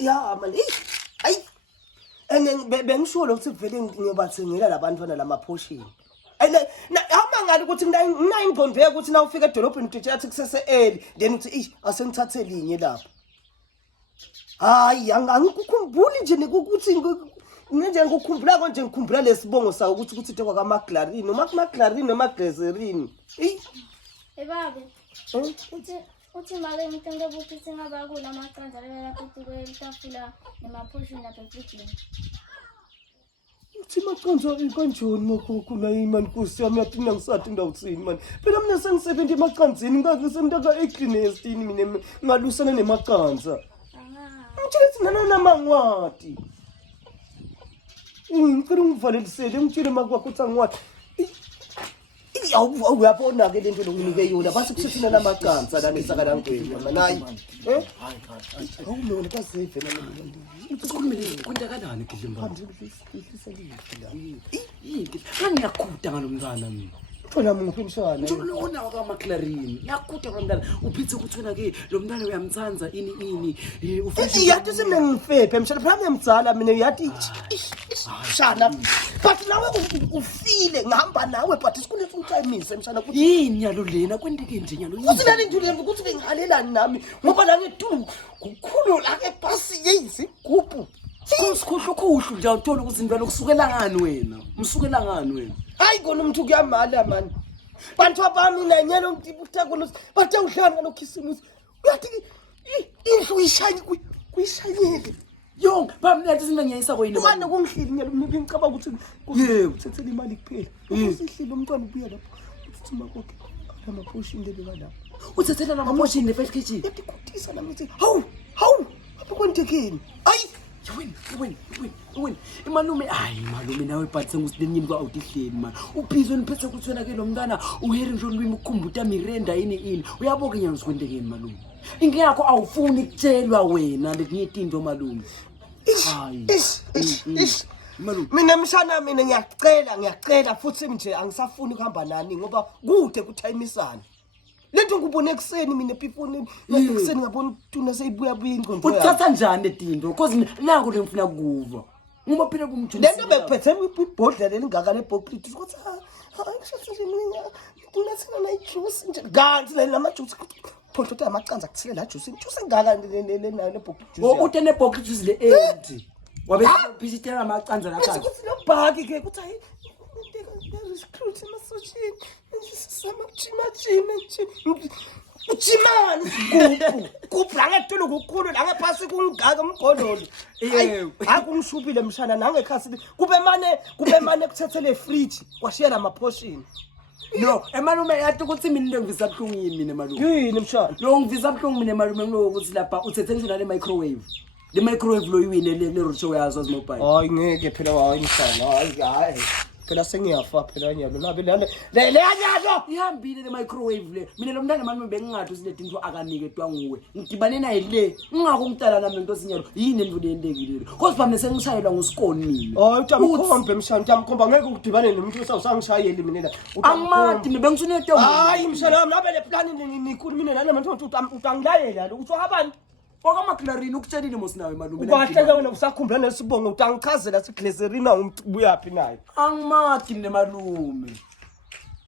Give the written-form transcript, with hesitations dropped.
ya man ayi bengisho ukuthi kuvele ngiyobathengela labantwana lamaphoshin amangala ukuthi nginayimbondwe ukuthi na ufika edolobheni utshela ukuthi kusese early then uthi asengithathe linye lapha hayi angikukhumbuli nje ukuthi nje ngikukhumbula konje ngikhumbula lesibongo sawo ukuthi tekwa kaMcLaren noma kuMcLaren noma Glezerin babe uthi mali ngithenga ukuthi singaba kula maqanda lapho kwetafula nemaphoshin lapha efridge uthi maqanda kanjoni mokhukhu na imani Nkosi yami yathina ngisathi ndawutsini man phela mina sengisebenza emaqanzini ngakusemntaka eclinestini mina ngalusana nemaqanza ngitshela thina namangwati ngicela ungivalelisele ngitshele makwakho ukuthi angwathi uyabona ke lento lokunike yona base kusithina namaqanza la nesakala ngwenya mana hayi awumona kaseve la ukhulumile kwenzakalani Gidlimba ngiyakhuda ngalomntwana mina Thona muphi mshwana njolona wakaMcLaren yakhuda kwamntana uphethe ukuthi wena ke lo mntwana uyamtsanza ini ufike yathi semengifephe mshana phela ngiyamdzala mina yathi shana but nawe ufile ngihamba nawe but sikunethe uTimise mshana ukuthi yini yalo lena kwendike nje nyalo uthi nani njulembe ukuthi bengihalelani nami ngoba la ngedu kukhulu la ebhasi yezigubu kusikhuhlu nje uthola ukuthi indwelo kusukela ngani wena umsukela ngani wena hayi kona umuntu kuyamala man bantu abami nanyelo ngitibutako bathe uhlanga lokhisumusi uyathi indlu ishayini kuyishayele yonke bamnethe singanyayisa koyini ubani kungihlili nyalo mina ngicabanga ukuthi yebo uthethela imali kuphela usihlile umntwana ubuya lapho uthi makoke amaphoshin lebeka lapho uthethela namaphoshin ne5 kg yakutisa nami uthi hawu apho kwentekeni ayi wena imalume nawe but sengusilenyini kwa-awutihleli man uphizwe niphethe ukuthi wena ke lo mntwana uhere nje olwimi ukukhumbuta mirenda ini uyaboke nyanga sikwendekeni malume ingekho awufuni kutshelwa wena letinye izinto malume malume mina mshana mina ngiyacela futhi nje angisafuni ukuhamba nani ngoba kude kuthayimisana lento ngubone ekseni mina ephifoni ekseni ngabona tuna seyibuya ingqondo yakhe uthatha njani letinto because nako lengifuna kuva ngoba phela kumjuni lento bekuphethe ibhodlela lengaka lebhokliti ukuthi ngisho nje mina nginathina na ijuice nje ganti la namajuice photho amaqanza kuthile la juice ngaka lebhokliti uthi nebhokliti le empty wabe phishitela amaqanza lapha ukuthi lo bhaki ke kuthi hayi recruit emasochini uchimani kuphu langetulu kukhulu langephasi kungaka umgololo akungishubile mshana nangekhasi kube mane kuthethele fridge kwashiyela amaphoshin no emalume yathi ukuthi mina ngivisa abhlungu yini malume yini mshana lo ngivisa abhlungu mina malume ngokuthi lapha uthethe njena le microwave lo yiwine le rocho yazo azimobile hayi ngeke phela hayi mshana hayi phela sengiyafa phela nyalo nabe le nyalo ihambile le microwave le mina lo mntana mami bengingathi usilete into akaniketwa nguwe ngidibane naye le ngingakho ngitala nami into sinyalo yini endvu lendekile cause bami sengishayelwa ngusikoni mina hayi utamkhombe mshana utamkhomba ngeke udibane nomuntu osawusangishayeli mina la angimati mina bengisunete hayi mshana wami nabe le plan nikhulumile nani manje utangilayela lo uthi abantu wakaMcLaren ukutshelile mosinawe malume kwahleke wena usakhumbula nesibongo utangichazela sigleserina umuntu buyapi naye angimati nemalume